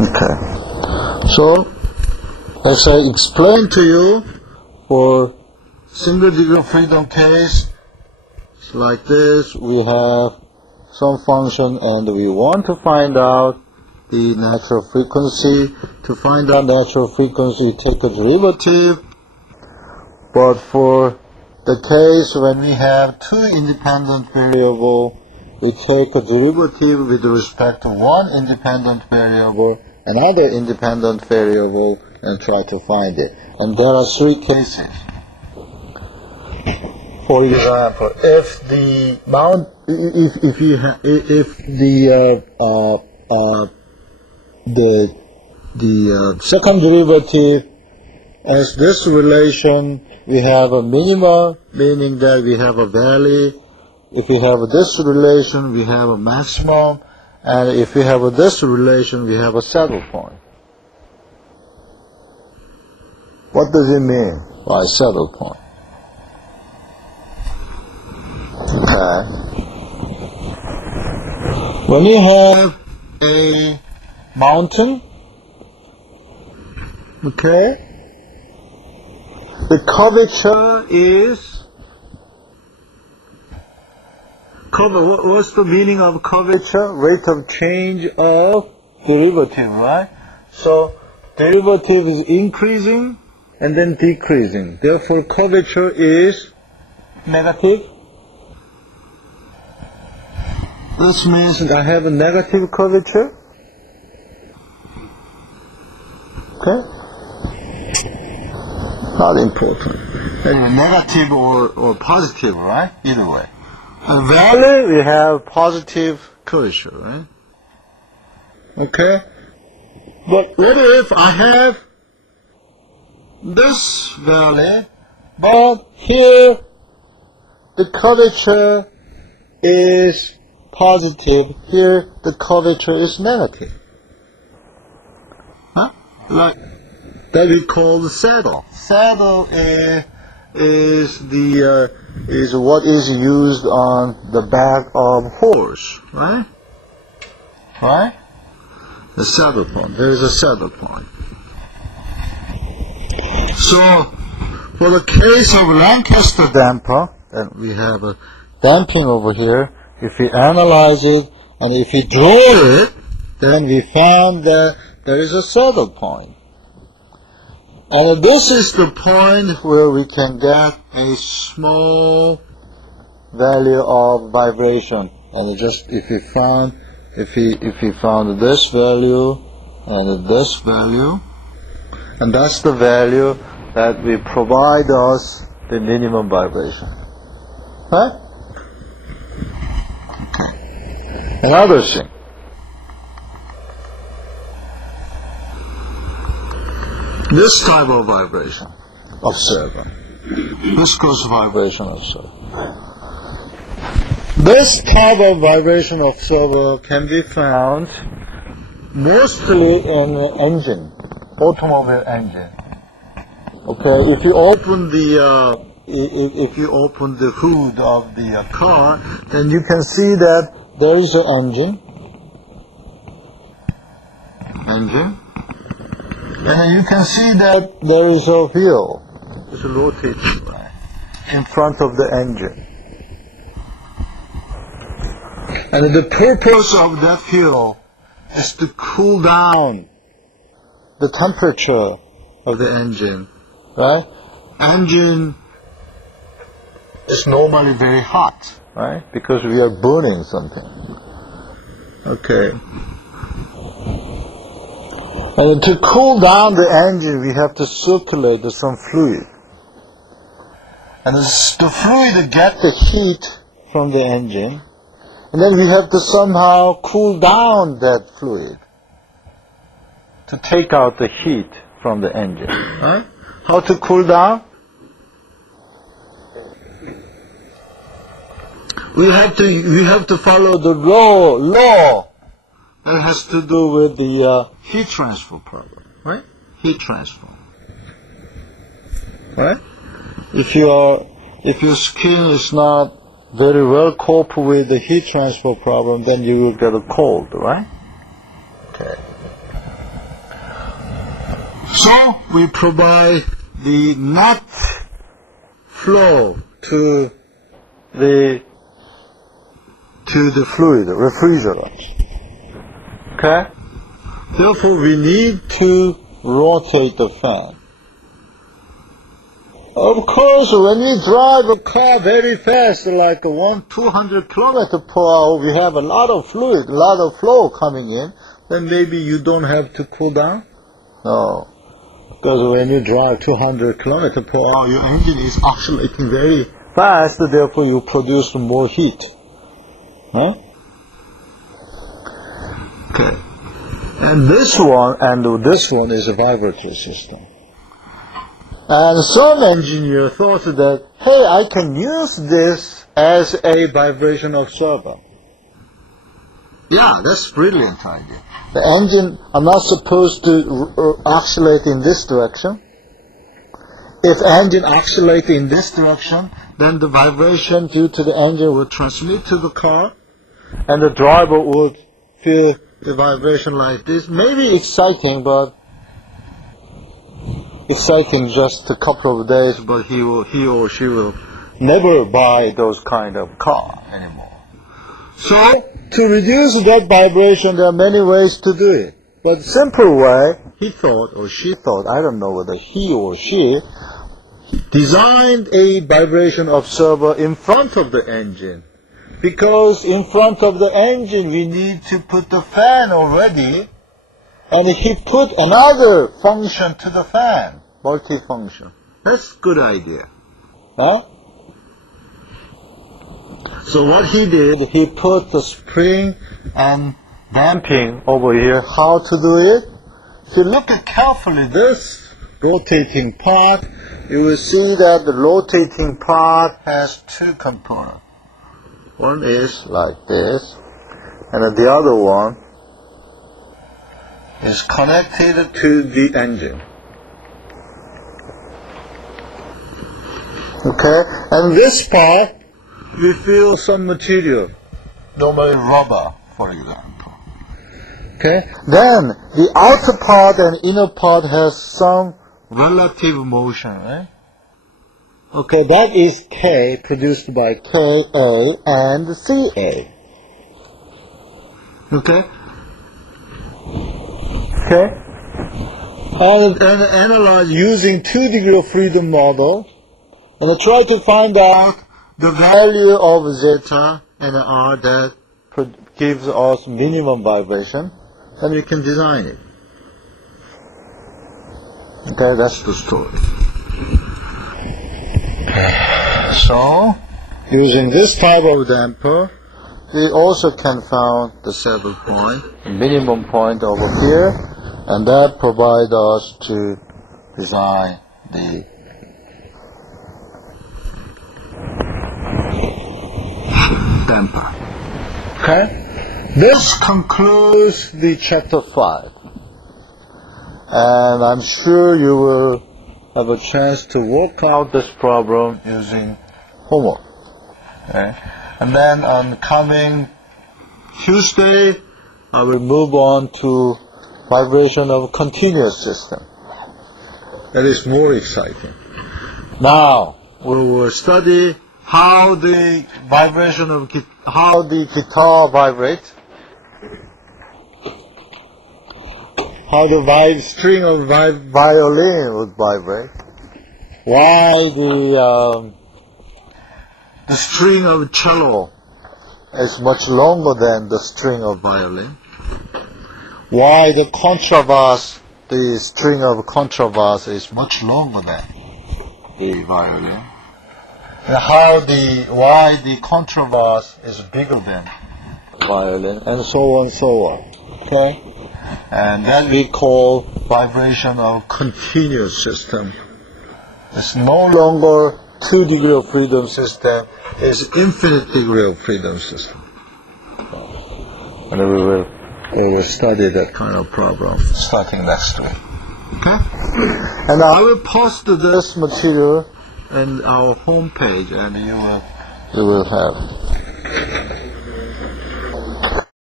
Okay. So, as I explained to you, for single degree of freedom case, it's like this, we have some function and we want to find out the natural frequency. To find out natural frequency, take a derivative. But for the case when we have two independent variables, we take a derivative with respect to one independent variable, another independent variable, and try to find it. And there are three cases. For example, if the second derivative as this relation, we have a minima, meaning that we have a valley. If we have this relation, we have a maximum. And if we have this relation, we have a saddle point. What does it mean by saddle point? Okay. When you have a mountain, okay, the curvature is, what's the meaning of curvature? Rate of change of derivative, right? So derivative is increasing and then decreasing. Therefore, curvature is negative. This means that I have a negative curvature. Okay? Not important. Negative or positive, right? Either way. In valley, we have positive curvature, right? Okay? But what if I have this valley, but here the curvature is positive, here the curvature is negative? Huh? Like that we call the saddle. Saddle is what is used on the back of horse, right? Right? The saddle point. There is a saddle point. So, for the case of Lancaster damper, and we have a damping over here, if we analyze it and if we draw it, then we found that there is a saddle point. And this is the point where we can get a small value of vibration. And just if we found this value and this value, and that's the value that will provide us the minimum vibration. Right? Okay. Another thing. This type of vibration, observer. Viscous vibration observer. This type of vibration observer can be found mostly in an engine, automobile engine. Okay, if you open the hood of the car, then you can see that there is an engine. And then you can see that there is a wheel. It's a rotating line in front of the engine. And the purpose of that wheel is to cool down the temperature of the engine, right? Engine is normally very hot, right? Because we are burning something. Okay. And to cool down the engine, we have to circulate some fluid. And the fluid get the heat from the engine, and then we have to somehow cool down that fluid to take out the heat from the engine. Right? How to cool down? We have to follow the law. It has to do with the heat transfer problem, right? Heat transfer, right? If your skin is not very well cope with the heat transfer problem, then you will get a cold, right? Okay. So we provide the net flow to the fluid, refrigerant. Okay? Therefore, we need to rotate the fan. Of course, when we drive a car very fast, like 200 kilometers per hour, we have a lot of fluid, a lot of flow coming in, then maybe you don't have to cool down. No. Because when you drive 200 kilometers per hour, your engine is oscillating very fast, therefore you produce more heat. Huh? Okay. And this one is a vibratory system. And some engineer thought that, hey, I can use this as a vibration observer. Yeah, that's a brilliant idea. The engine are not supposed to oscillate in this direction. If engine oscillates in this direction, then the vibration due to the engine will transmit to the car, and the driver would feel the vibration like this. Maybe exciting, but exciting just a couple of days, but he or she will never buy those kind of car anymore. So, to reduce that vibration, there are many ways to do it. But the simple way, he thought, or she thought, I don't know whether he or she, designed a vibration observer in front of the engine. Because in front of the engine, we need to put the fan already, and he put another function to the fan, multifunction. That's a good idea. Huh? So what he did, he put the spring and damping over here. How to do it? If you look at carefully this rotating part, you will see that the rotating part has two components. One is like this, and the other one is connected to the engine. Okay, and this part, we feel some material, normally rubber, for example. Okay, then the outer part and inner part has some relative motion, right? Okay, that is K, produced by Ka and Ca. Okay? Okay? And analyze using 2 degree of freedom model, and try to find out the value of zeta and R that gives us minimum vibration, then we can design it. Okay, that's the story. So, using this type of damper, we also can find the saddle point, the minimum point over here, and that provides us to design the damper. Okay? This concludes the chapter 5. And I'm sure you will have a chance to work out this problem using homework. Okay? And then on coming Tuesday, I will move on to vibration of continuous system. That is more exciting. Now, we will study how the vibration of how the guitar vibrates, how the string of violin would vibrate, why the string of cello is much longer than the string of violin, why the contrabass, the string of contrabass is much longer than the violin, and why the contrabass is bigger than the violin, and so on, so on. Okay? And that we call vibration of continuous system. It's no longer 2 degree of freedom system, it's infinite degree of freedom system. And we will study that kind of problem starting next week. Okay? And I will post this material on our homepage, and you will have